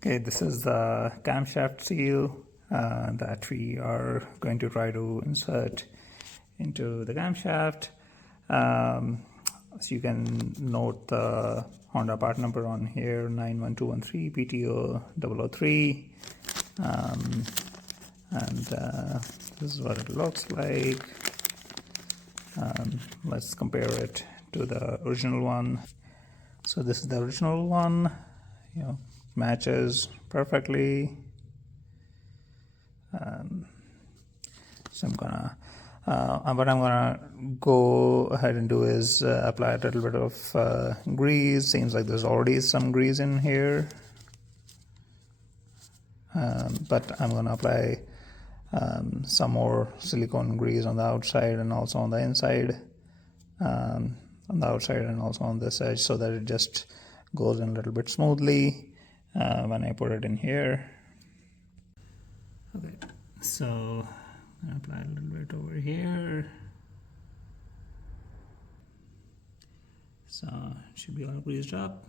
Okay, this is the camshaft seal that we are going to try to insert into the camshaft. So you can note the Honda part number on here, 91213 PTO 003. And this is what it looks like. Let's compare it to the original one. So this is the original one, matches perfectly. So what I'm gonna go ahead and do is apply a little bit of grease. Seems like there's already some grease in here, but I'm gonna apply some more silicone grease on the outside and also on the inside, on the outside and also on this edge, so that it just goes in a little bit smoothly when I put it in here. Okay, so I'm gonna apply a little bit over here. So it should be all greased up.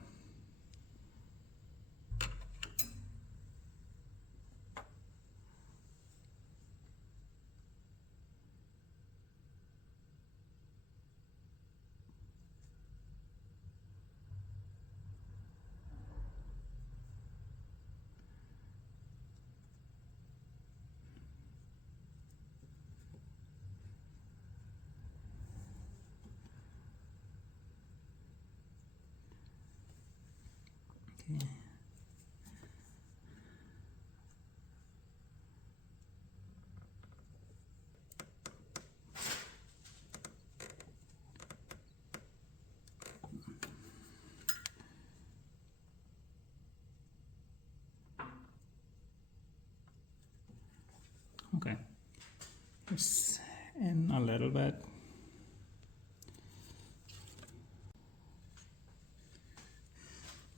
Okay, it's in a little bit.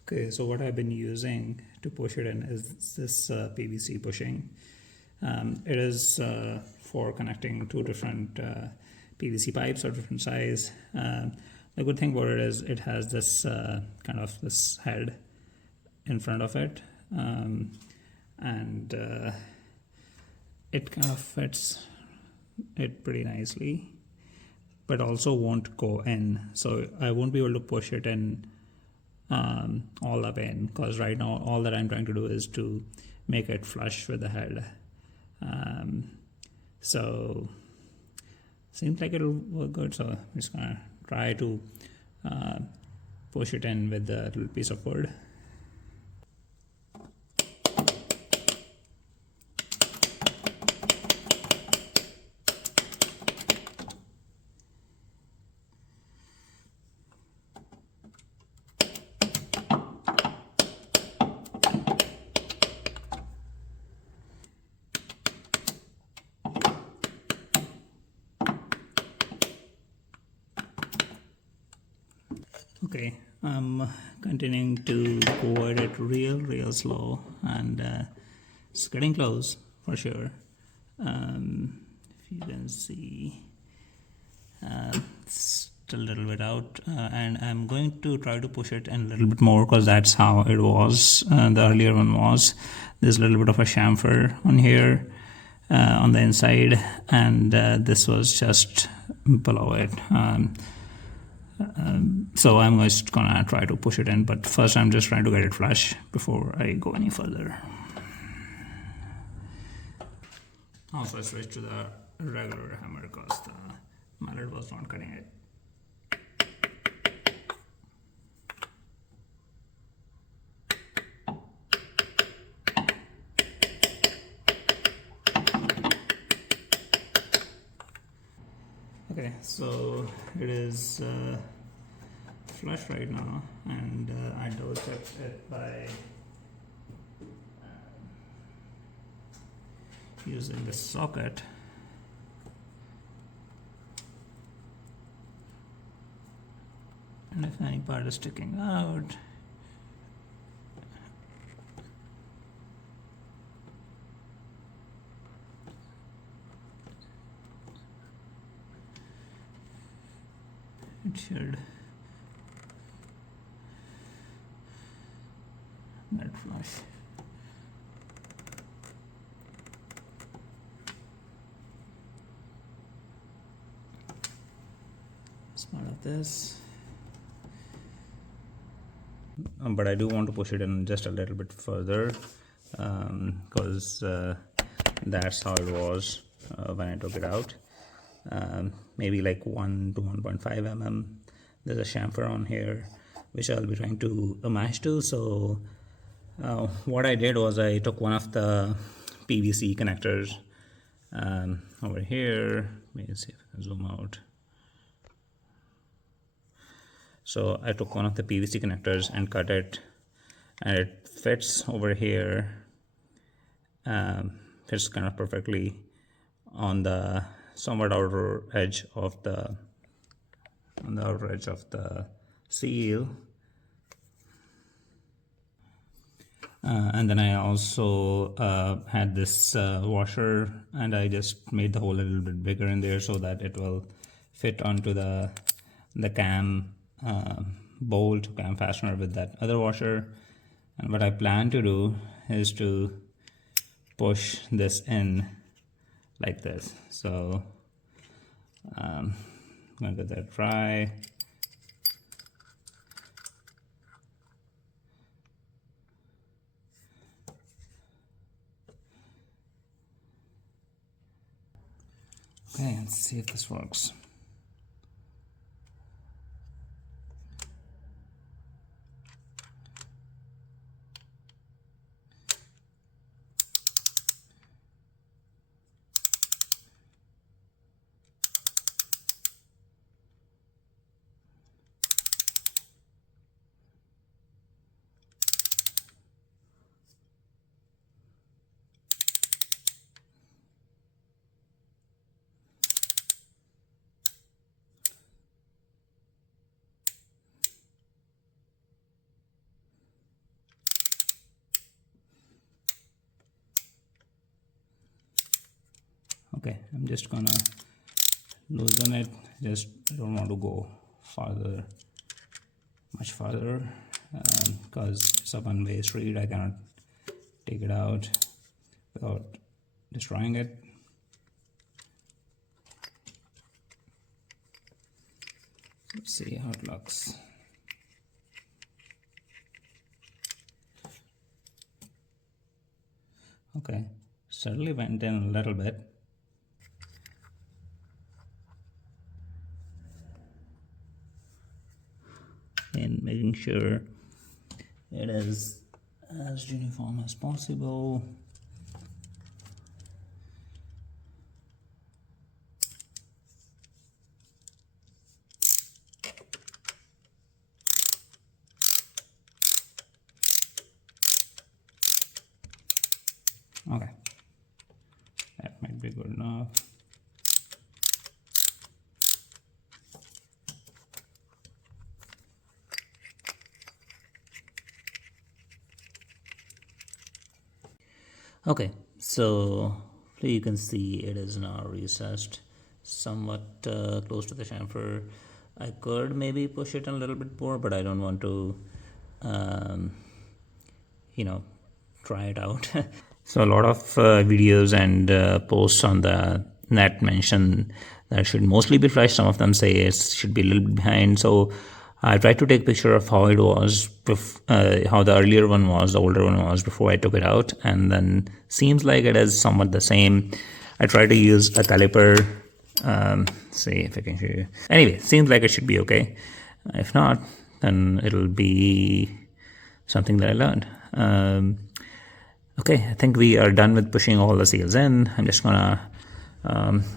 Okay, so what I've been using to push it in is this PVC bushing. It is for connecting two different PVC pipes of different size. The good thing about it is it has this kind of this head in front of it, and it kind of fits it pretty nicely, but also won't go in. So I won't be able to push it in all up in, because right now all that I'm trying to do is to make it flush with the head. So seems like it'll work good, so I'm just gonna try to push it in with the little piece of wood. Okay, I'm continuing to go at it real slow, and it's getting close for sure. If you can see, it's a little bit out, and I'm going to try to push it in a little bit more, because that's how it was. The earlier one was there's a little bit of a chamfer on here on the inside, and this was just below it. So I'm just gonna try to push it in, but first I'm just trying to get it flush before I go any further. Also I switched to the regular hammer because the mallet was not cutting it. Okay, so it is flush right now, and I double checked it by using the socket. And if any part is sticking out, it should net flush. out of this. But I do want to push it in just a little bit further, because that's how it was when I took it out. Maybe like 1 to 1.5 mm. There's a chamfer on here which I'll be trying to match to. So what I did was I took one of the PVC connectors over here. Let me see if I can zoom out. So I took one of the PVC connectors and cut it, and it fits over here, fits kind of perfectly on the somewhat outer edge of the seal. And then I also had this washer, and I just made the hole a little bit bigger in there so that it will fit onto the cam bolt, cam fastener with that other washer. And what I plan to do is to push this in like this. So I'm gonna get that dry. Okay, let's see if this works. Okay, I'm just gonna loosen it. Just don't want to go farther, much farther, because it's a one-way street. I cannot take it out without destroying it. Let's see how it looks. Okay, certainly went in a little bit. And making sure it is as uniform as possible. Okay, that might be good enough. Okay, so you can see it is now recessed somewhat close to the chamfer. I could maybe push it a little bit more, but I don't want to, try it out. So a lot of videos and posts on the net mention that it should mostly be flush. Some of them say it should be a little bit behind. So I tried to take a picture of how it was, how the earlier one was, the older one was before I took it out, and then seems like it is somewhat the same. I tried to use a caliper. See if I can show you. Anyway, seems like it should be okay. If not, then it'll be something that I learned. Okay, I think we are done with pushing all the seals in. I'm just gonna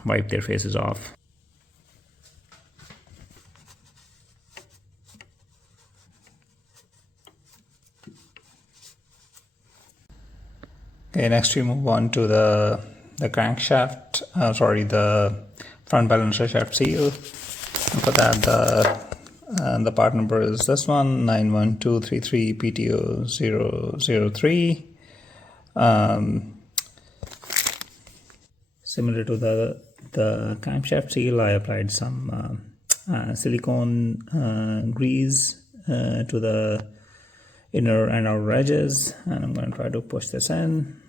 wipe their faces off. Okay, next we move on to the crankshaft, the front balancer shaft seal. And for that, the part number is this one, 91233 PTO003. Similar to the camshaft seal, I applied some silicone grease to the inner and outer edges, and I'm going to try to push this in.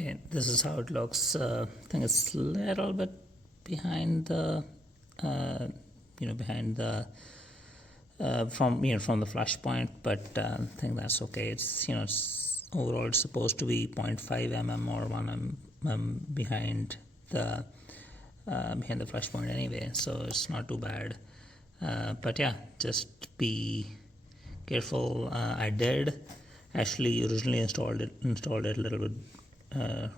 Okay, this is how it looks. I think it's a little bit behind the, behind the, from the flush point, but I think that's okay. It's, it's overall it's supposed to be 0.5 mm or 1 mm behind the flush point anyway, so it's not too bad. But yeah, just be careful. I did actually originally installed it a little bit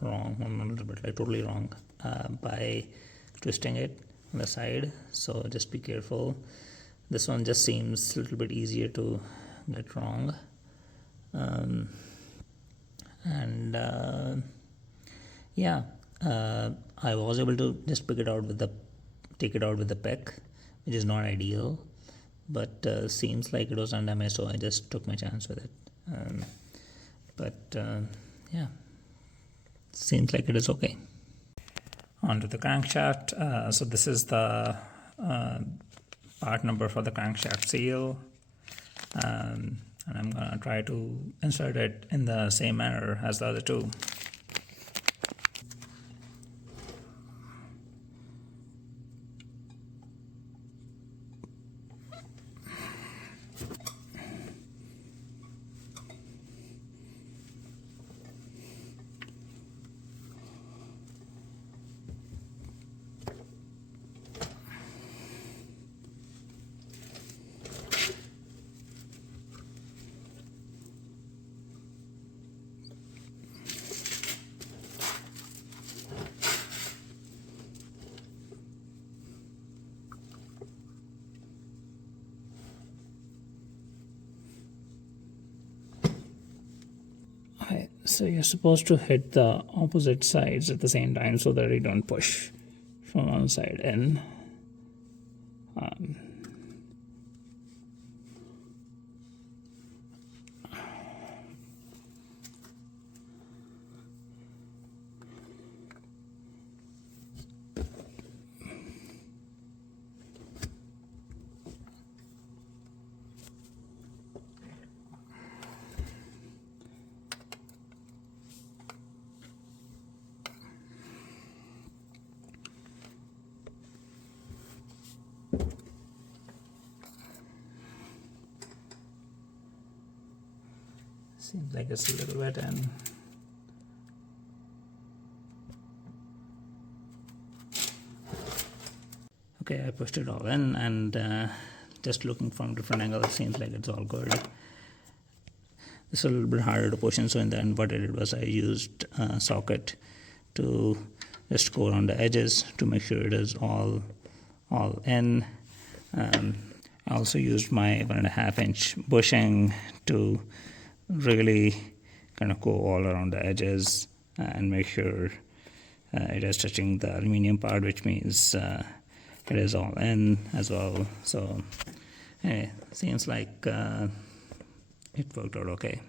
wrong, not a little bit, like totally wrong, by twisting it on the side, so just be careful. This one just seems a little bit easier to get wrong. I was able to just take it out with the pick, which is not ideal, but seems like it was undamaged, so I just took my chance with it. Yeah, seems like it is okay. Onto the crankshaft. So this is the part number for the crankshaft seal, and I'm gonna try to insert it in the same manner as the other two. So you're supposed to hit the opposite sides at the same time so that you don't push from one side in. Seems like it's a little wet in. Okay, I pushed it all in, and just looking from different angles, it seems like it's all good. It's a little bit harder to push in, so in the end what I did was I used a socket to just go around the edges to make sure it is all in. I also used my 1.5 inch bushing to really kind of go all around the edges and make sure it is touching the aluminum part, which means it is all in as well. So anyway, seems like it worked out okay.